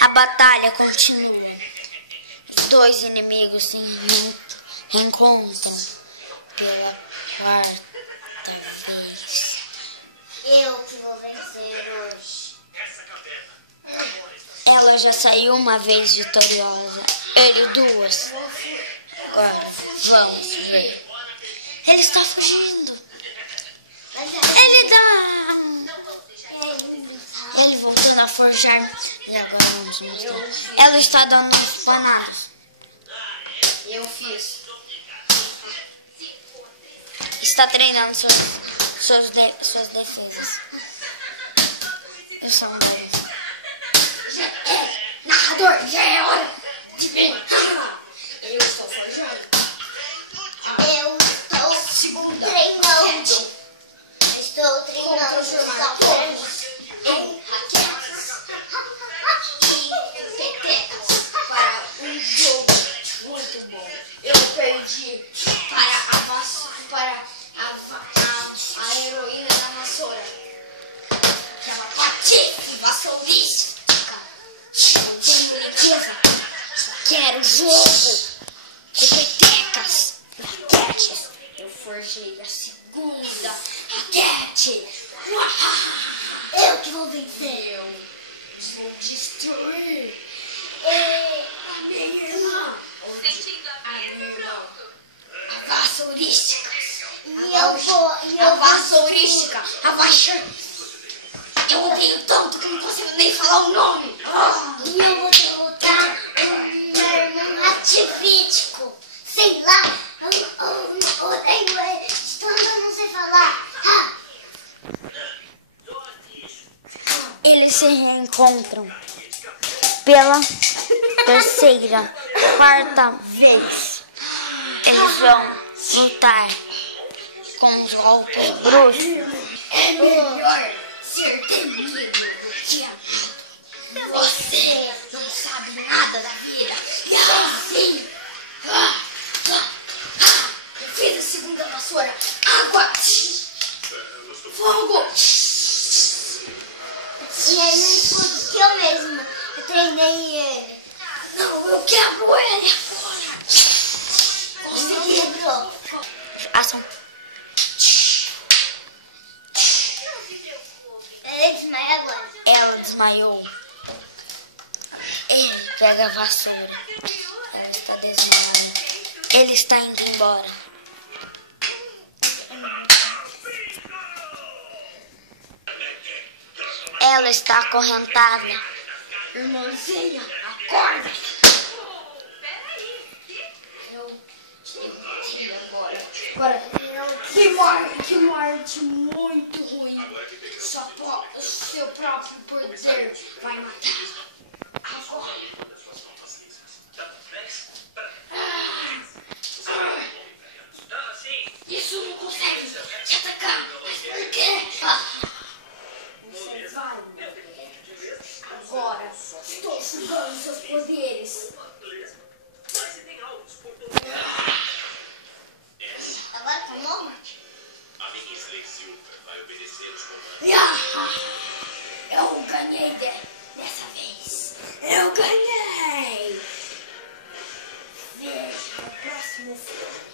A batalha continua. Os dois inimigos se reencontram pela quarta vez. Eu que vou vencer hoje. Ela já saiu uma vez vitoriosa. Ele duas. Agora vamos ver. Ele está fugindo. Ele dá. Ele voltando a forjar. E agora vamos mostrar. Ela está dando uns panados. Eu fiz. Está treinando suas defesas. Eu sou um deles. Narrador, já é hora de ver. Eu estou forjando. Eu estou treinando. Estou treinando os atores em raquetes e petecas para um jogo muito bom. Eu perdi para a heroína da vassoura. Que é uma patife vassourística. Não tenho limpeza. Só quero jogo de petecas e raquetes. Eu forjei a segunda raquete. Eu que vou vencer. Eu vou destruir a minha irmã. A vassourística. A vassourística. A vassoura. Eu odeio tanto que não consigo nem falar o nome. E eu vou derrotar o meu irmão atifítico. Sei lá. Eu odeio ele. Tanto eu não sei falar. Eles se reencontram pela terceira, quarta vez. Eles vão lutar com os golpes bruxos. É melhor ser temido do que amado. Você não sabe nada da vida. E assim. Eu fiz a segunda vassoura. Água. Fogo. E ele não escuta que eu mesma. Eu treinei ele. Não, eu quebro ele agora. Consegui. Quebrou. Ação. Ele desmaia agora. Ela desmaiou. Ele pega a vassoura. Ela está desmaiando. Ele está indo embora. Ela está acorrentada. Irmãzinha, acorda. Eu te agora. Que morte muito ruim. Seu próprio poder vai matar. Agora. Isso não consegue te atacar. Mas por quê? Você vai morrer. Agora estou sugando seus poderes. Agora tá morto? A minha Slexilda vai obedecer os comandos. Eu ganhei dessa vez. Eu ganhei. Veja no próximo filme.